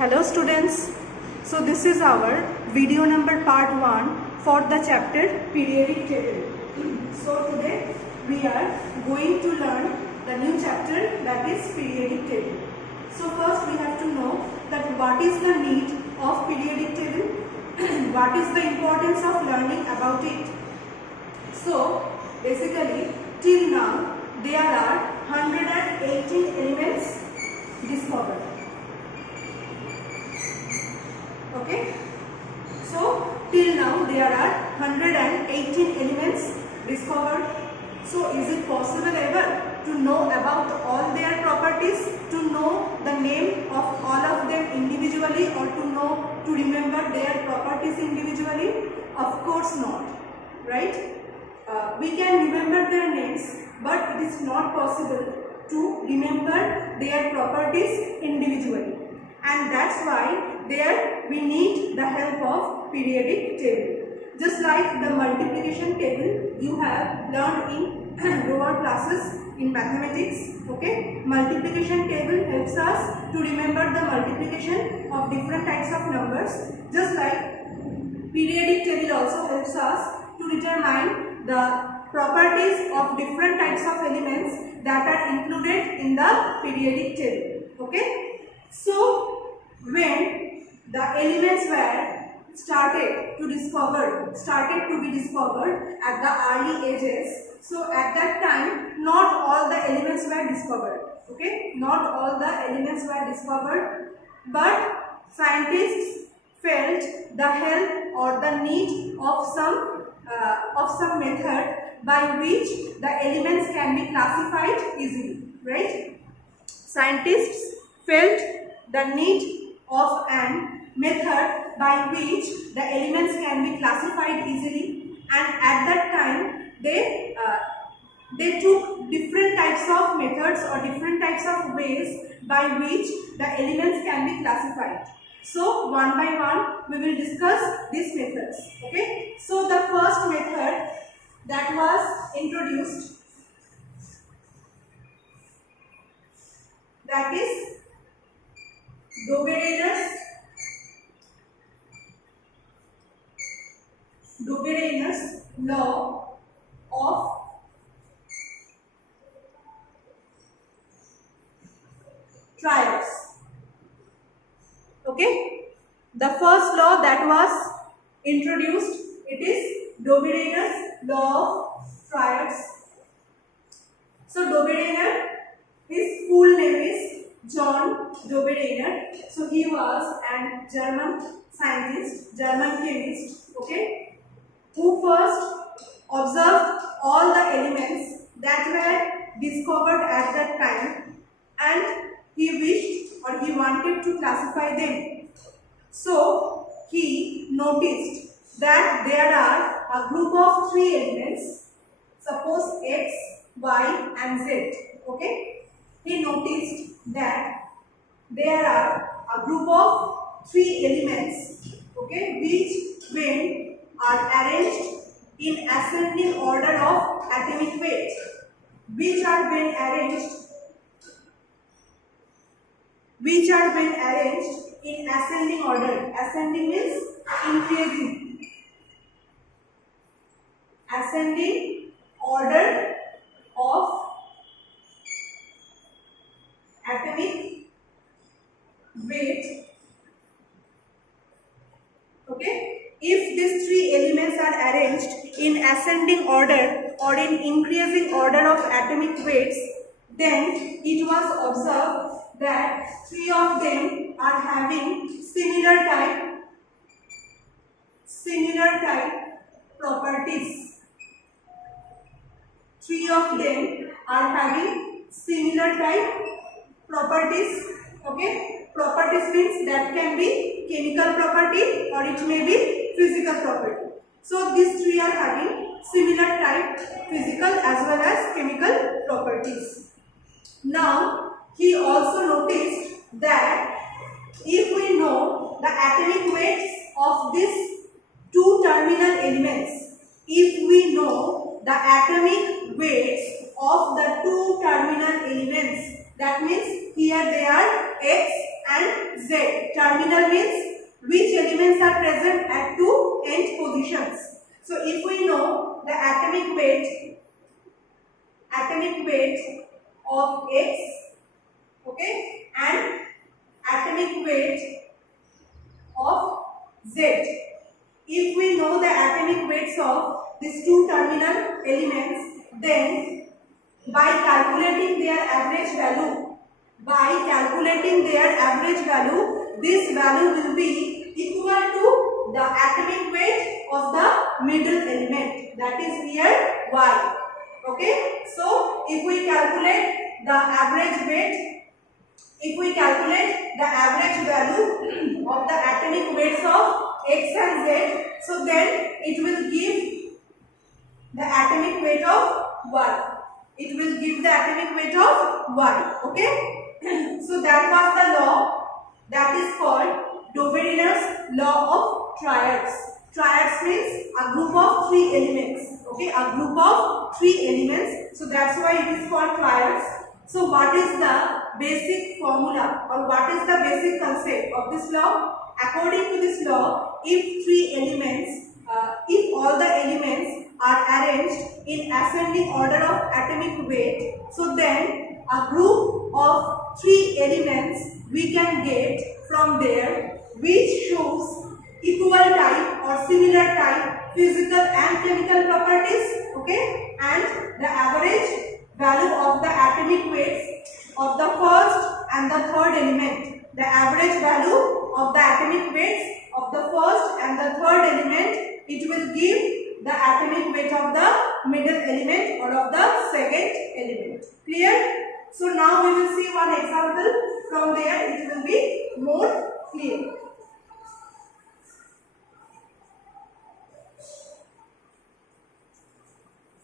Hello students, so this is our video number part 1 for the chapter periodic table. So today we are going to learn the new chapter, that is periodic table. So first we have to know that what is the need of periodic table, what is the importance of learning about it. So basically till now there are 118 elements discovered. Okay, so till now there are 118 elements discovered. So is it possible ever to know about all their properties, to know the name of all of them individually, or to remember their properties individually? Of course not, right? We can remember their names, but it is not possible to remember their properties individually, and that's why there we need the help of periodic table. Just like the multiplication table you have learned in lower classes in mathematics. Okay, multiplication table helps us to remember the multiplication of different types of numbers. Just like periodic table also helps us to determine the properties of different types of elements that are included in the periodic table. Okay, so when the elements were started to be discovered at the early ages, so at that time not all the elements were discovered. Okay, not all the elements were discovered, but scientists felt the help or the need of some method by which the elements can be classified easily, right? Scientists felt the need of an method by which the elements can be classified easily, and at that time they took different types of methods or different types of ways by which the elements can be classified. So one by one we will discuss these methods. Okay, so the first method that was introduced, that is Doberainus law of triads. Okay, the first law that was introduced, it is Doberainus law of triads. So Doberainer, his full name is John Doberainer. So he was a German scientist, German chemist, okay, who first observed all the elements that were discovered at that time, and he wished or he wanted to classify them. So he noticed that there are a group of 3 elements, suppose X, Y and Z. Okay, he noticed that there are a group of 3 elements, okay, which when are arranged in ascending order of atomic weight, which are when arranged in ascending order. Ascending means increasing. Ascending order of atomic weight. Okay, if these 3 elements are arranged in ascending order or in increasing order of atomic weights, then it was observed that 3 of them are having similar type properties. 3 of them are having similar type properties. Okay, properties means that can be chemical property or it may be physical property. So these 3 are having similar type physical as well as chemical properties. Now he also noticed that if we know the atomic weights of these 2 terminal elements, if we know the atomic weights of the 2 terminal elements, that means here they are X and Z. Z. Terminal means which elements are present at two end positions. So if we know the atomic weight of X, okay, and atomic weight of Z. If we know the atomic weights of these two terminal elements, then by calculating their average value, this value will be equal to the atomic weight of the middle element, that is here Y. Okay, so if we calculate the average value of the atomic weights of X and Z, so then it will give the atomic weight of Y. It will give the atomic weight of Y. Okay, so that was the law that is called Doberener's law of triads. Triads means a group of three elements. Okay, a group of three elements. So that's why it is called triads. So what is the basic formula or what is the basic concept of this law? According to this law, if all the elements are arranged in ascending order of atomic weight, so then a group of three elements we can get from there which shows equal type or similar type physical and chemical properties, okay, and the average value of the atomic weights of the first and the third element. The average value of the atomic weights of the first and the third element, it will give the atomic weight of the middle element or of the second element. Clear? So now we will see one example. From there it will be more clear.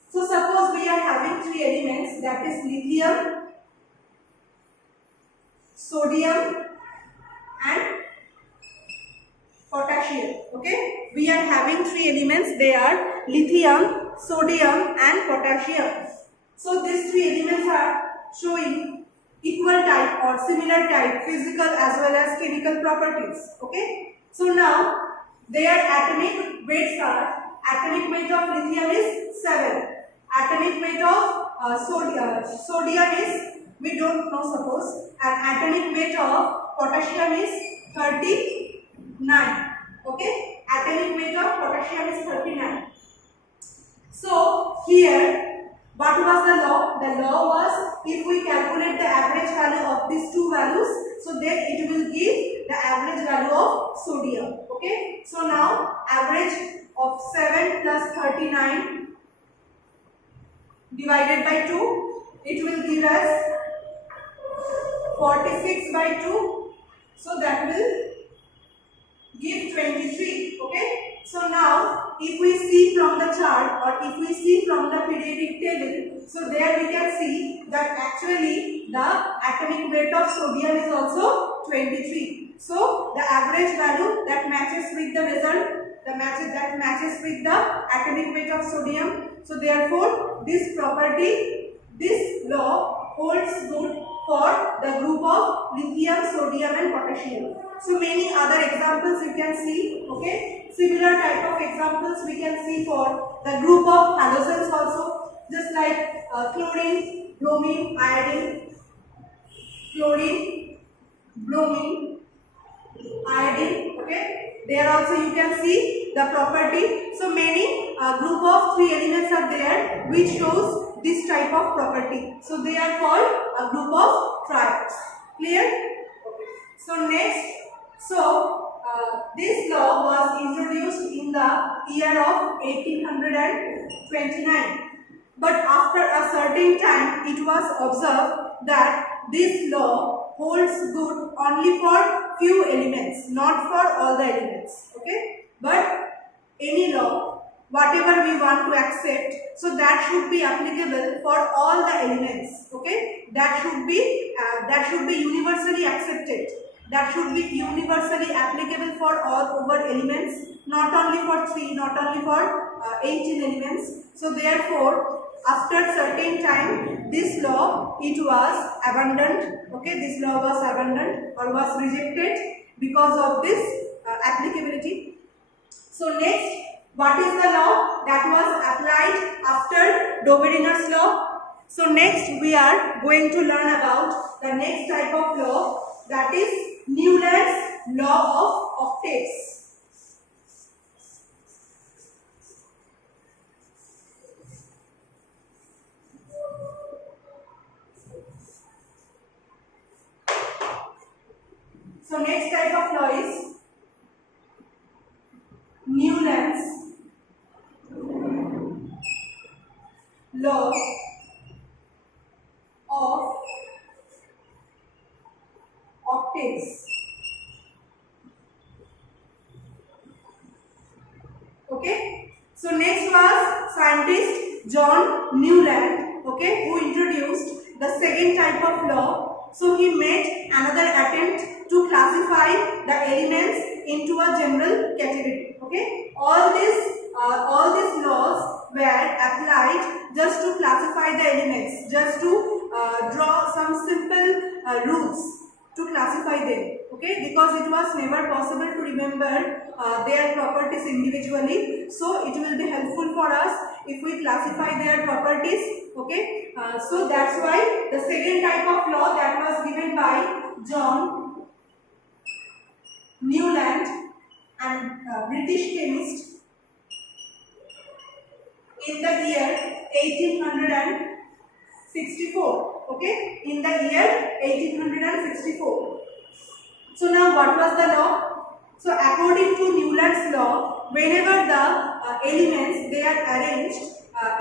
So suppose we are having three elements, that is lithium, sodium and potassium. Okay, we are having three elements, they are lithium, sodium and potassium. So these three elements are showing equal type or similar type physical as well as chemical properties. Okay, so now their atomic weights are, atomic weight of lithium is 7, atomic weight of sodium is, we don't know suppose, and atomic weight of potassium is 39. Okay, atomic weight of potassium is 39. So here what was the law? The law was, if we calculate the average value of these two values, so then it will give the average value of sodium. Okay, so now average of 7 plus 39 divided by 2, it will give us 46 by 2, so that will give 23. Okay, so now if we see from the chart or if we see from the periodic table, so there we can see that actually the atomic weight of sodium is also 23. So the average value that matches with the result, that matches with the atomic weight of sodium. So therefore this property, this law holds good for the group of lithium, sodium and potassium. So many other examples you can see. Okay, similar type of examples we can see for the group of halogens also, just like chlorine, bromine, iodine, chlorine, bromine, iodine. Okay, there also you can see the property. So many group of three elements are there which shows this type of property. So they are called a group of triads. Clear? So next, this law was introduced in the year of 1829. But after a certain time, it was observed that this law holds good only for few elements, not for all the elements. Okay, but any law, whatever we want to accept, so that should be applicable for all the elements. Okay, that should be universally accepted. That should be universally applicable for all over elements, not only for 3, not only for 18 elements. So therefore, after certain time, this law, it was abandoned. Okay, this law was abandoned or was rejected because of this applicability. So next, what is the law that was applied after Doberiner's law? So next we are going to learn about the next type of law, that is Newland's law of octaves. So next type of law is Newland's law of octaves. Okay. So next was scientist John Newland, okay, who introduced the second type of law. So he made another attempt to classify the elements into a general category. Okay, all these laws were applied just to classify the elements, just to draw some simple rules to classify them. Okay, because it was never possible to remember their properties individually, so it will be helpful for us if we classify their properties. Okay, so that's why the second type of law that was given by John Newland and British chemist in the year 1864. Okay, in the year 1864. So now what was the law? So according to Newland's law, whenever the elements, they are arranged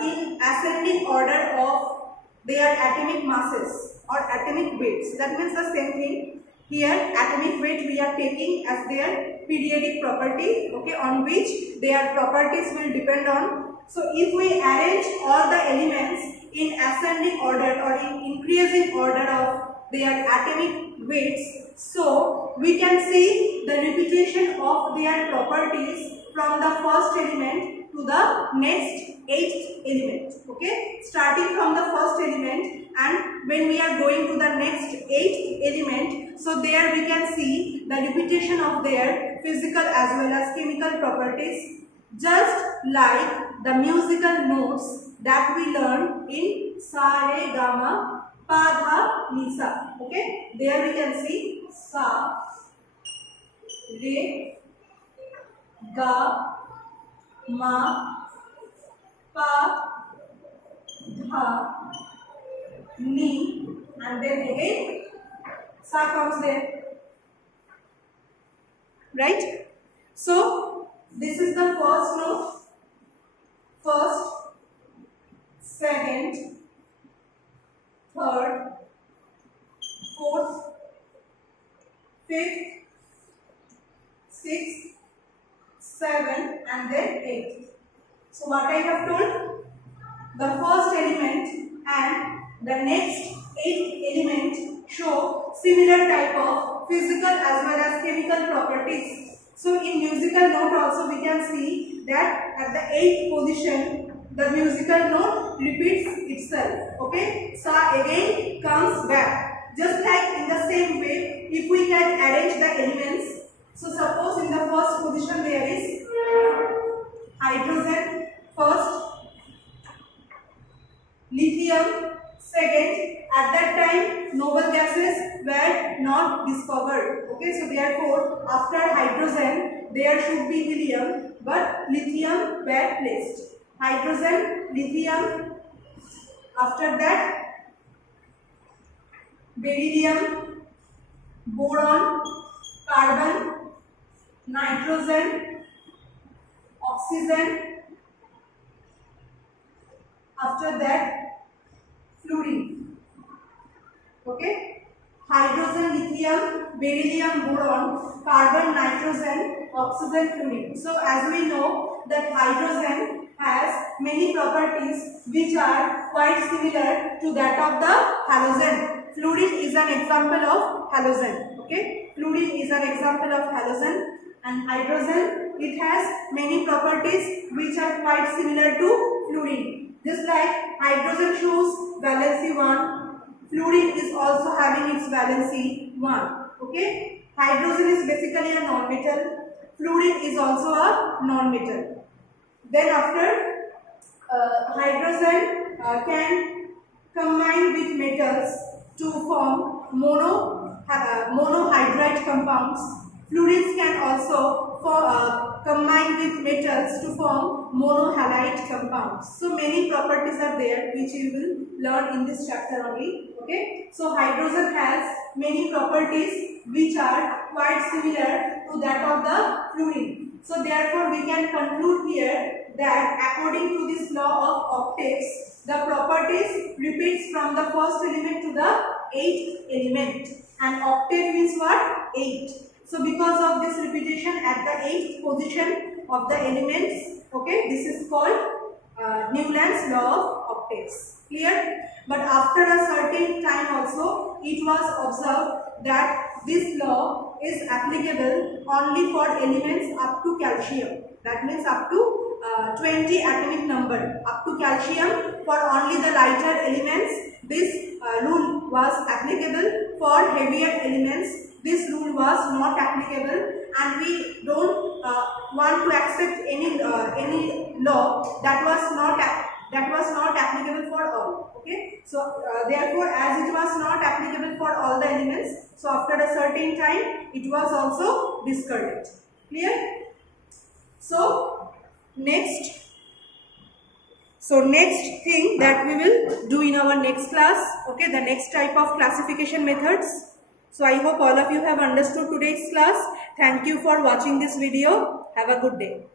in ascending order of their atomic masses or atomic weights, that means the same thing. Here atomic weight we are taking as their periodic property, okay, on which their properties will depend on. So if we arrange all the elements in ascending order or in increasing order of their atomic weights, so we can see the repetition of their properties from the first element to the next 8th element. Okay, starting from the first element and when we are going to the next 8th element, so there we can see the repetition of their physical as well as chemical properties, just like the musical notes that we learned in Sa, Re, Ga, Ma, Pa, Dha, Ni, Sa. Okay, there we can see Sa, Re, Ga, Ma, Pa, Dha, Ni, and then again Sa comes there. Right? So this is the first note, first, second, third, fourth, fifth, sixth, seventh, and then eighth. So what I have told, the first element and the next 8th element show similar type of physical as well as chemical properties. So in musical note also we can see that at the 8th position the musical note repeats itself. Okay, Sa again comes back. Just like in the same way, if we can arrange the elements, so suppose in the first position there is hydrogen first, lithium second. At that time noble gases were not discovered. Okay, so therefore after hydrogen there should be helium, but lithium were placed. Hydrogen, lithium, after that beryllium, boron, carbon, nitrogen, oxygen, after that fluorine. Okay, hydrogen, lithium, beryllium, boron, carbon, nitrogen, oxygen, fluorine. So as we know that hydrogen has many properties which are quite similar to that of the halogen. Fluorine is an example of halogen. Okay, fluorine is an example of halogen, and hydrogen, it has many properties which are quite similar to fluorine. Just like hydrogen shows valency 1. Fluorine is also having its valency 1. Okay. Hydrogen is basically a non-metal. Fluorine is also a non-metal. Then after hydrogen can combine with metals to form monohydride compounds. Fluorines can also combine with metals to form monohalide compounds. So many properties are there which you will learn in this chapter only. Okay. So hydrogen has many properties which are quite similar to that of the fluorine. So therefore we can conclude here that according to this law of octaves, the properties repeats from the first element to the 8th element, and octave means what? 8. So because of this repetition at the 8th position of the elements, okay, this is called Newland's law of octaves. Clear? But after a certain time also, it was observed that this law is applicable only for elements up to calcium. That means up to 20 atomic number. Up to calcium, for only the lighter elements, this rule was applicable. For heavier elements, this rule was not applicable, and we don't want to accept any law that was not applicable for all. Okay, so therefore, as it was not applicable for all the elements, so after a certain time it was also discarded. Clear? So next thing that we will do in our next class, okay, the next type of classification methods. So I hope all of you have understood today's class. Thank you for watching this video. Have a good day.